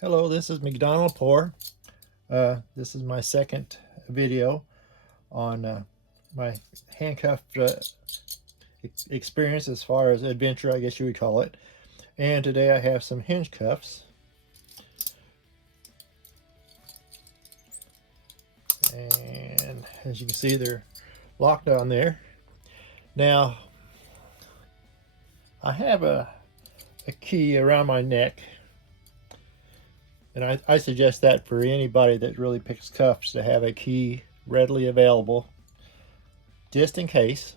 Hello, this is Mcdpoor. This is my second video on my handcuffed experience as far as adventure, I guess you would call it. And today I have some hinge cuffs. And as you can see, they're locked on there. Now, I have a key around my neck. And I suggest that for anybody that really picks cuffs to have a key readily available, just in case.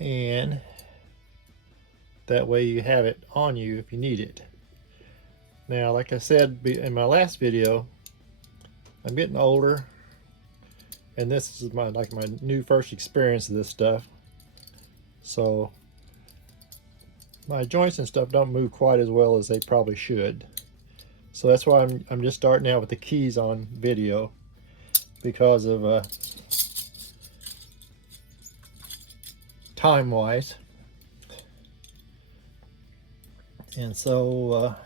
And that way you have it on you if you need it. Now, like I said in my last video, I'm getting older, and this is my new first experience of this stuff. So my joints and stuff don't move quite as well as they probably should. So that's why I'm just starting out with the keys on video, because of time wise. And so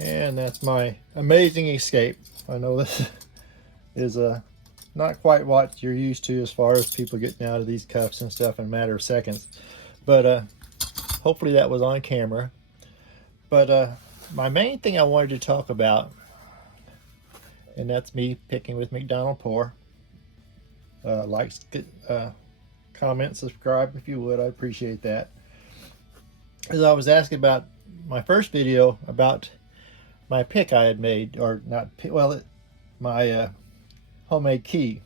and that's my amazing escape. I know this is not quite what you're used to as far as people getting out of these cuffs and stuff in a matter of seconds, but hopefully that was on camera. But my main thing I wanted to talk about, and that's me picking with Mcdpoor. Like, comment, subscribe if you would. I appreciate that. As I was asking about my first video about my pick I had made, or not, well, my homemade key.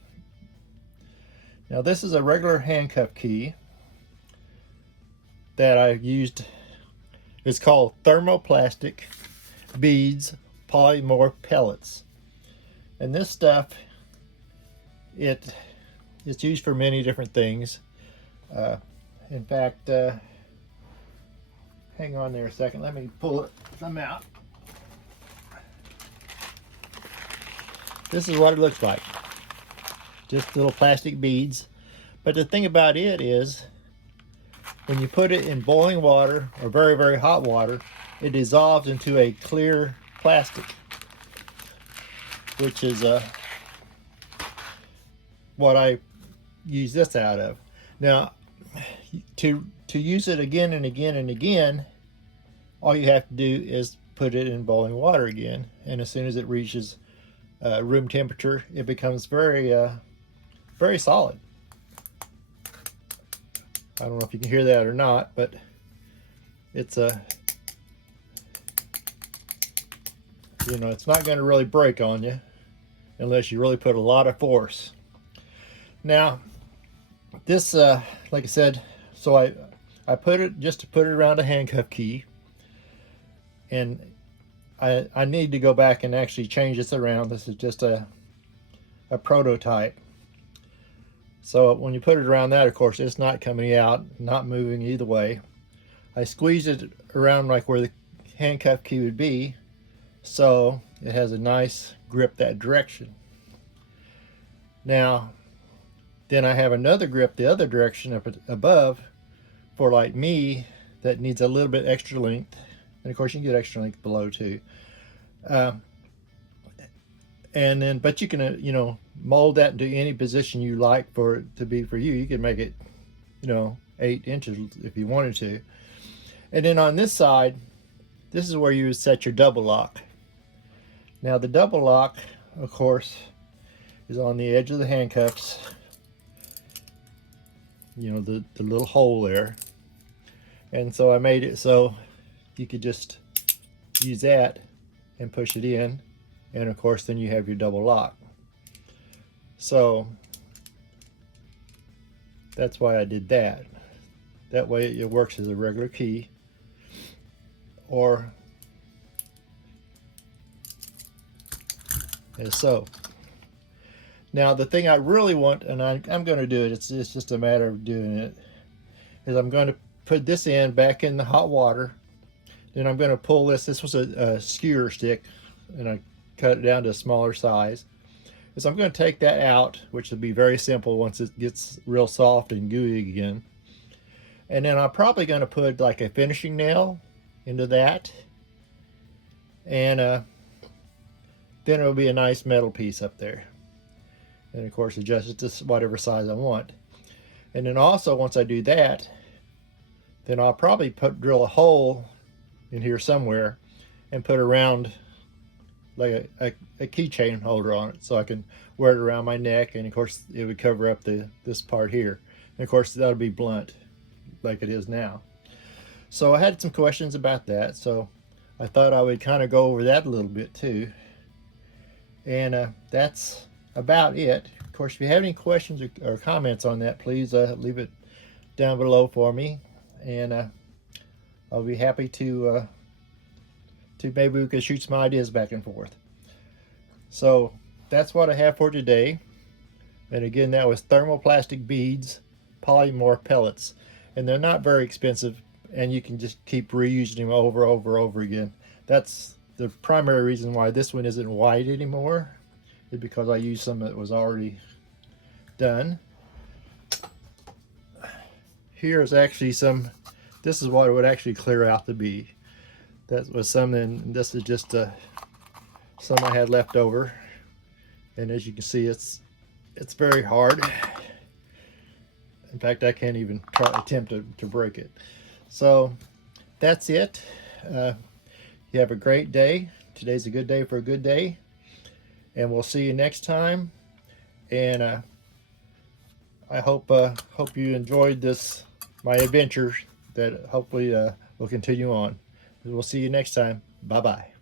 Now this is a regular handcuff key that I used. It's called thermoplastic beads polymer pellets, and this stuff, it's used for many different things. In fact, hang on there a second, let me pull some out. This is what it looks like, just little plastic beads. But the thing about it is, when you put it in boiling water or very, very hot water, it dissolves into a clear plastic, which is what I use this out of. Now, to use it again and again and again, all you have to do is put it in boiling water again, and as soon as it reaches room temperature, it becomes very very solid. I don't know if you can hear that or not, but it's it's not going to really break on you unless you really put a lot of force. Now this, like I said, so I put it just to put it around a handcuff key, and I need to go back and actually change this around. This is just a prototype. So when you put it around that, of course, it's not coming out, not moving either way. I squeezed it around like where the handcuff key would be, so it has a nice grip that direction. Now, then I have another grip the other direction up above for like me that needs a little bit extra length. And of course you can get extra length below too. And then, but you can, mold that into any position you like for it to be for you. You can make it, 8 inches if you wanted to. And then on this side, this is where you would set your double lock. Now the double lock, of course, is on the edge of the handcuffs. The little hole there. And so I made it so you could just use that and push it in, and of course then you have your double lock. So that's why I did that. That way it works as a regular key, or as so. Now the thing I really want, and I'm going to do it, it's just a matter of doing it, is I'm going to put this back in the hot water. Then I'm going to pull this. This was a skewer stick, and I cut it down to a smaller size. is I'm going to take that out, which will be very simple once it gets real soft and gooey again. And then I'm probably going to put like a finishing nail into that. And then it'll be a nice metal piece up there. And of course adjust it to whatever size I want. And then also once I do that, then I'll probably drill a hole in here somewhere and put around like a keychain holder on it, so I can wear it around my neck, and of course it would cover up this part here. And of course that'll be blunt like it is now. So I had some questions about that, so I thought I would kind of go over that a little bit too. And that's about it. Of course, if you have any questions or comments on that, please leave it down below for me, and I'll be happy to maybe we could shoot some ideas back and forth. So that's what I have for today. And again, that was thermoplastic beads, polymorph pellets, and they're not very expensive, and you can just keep reusing them over again. That's the primary reason why this one isn't white anymore, is because I used some that was already done. Here is actually some, this is what it would actually clear out to be. That was some, and this is just some I had left over. And as you can see, it's very hard. In fact, I can't even attempt to break it. So that's it. You have a great day. Today's a good day for a good day. And we'll see you next time. And I hope you enjoyed my adventure that hopefully will continue on. We'll see you next time. Bye-bye.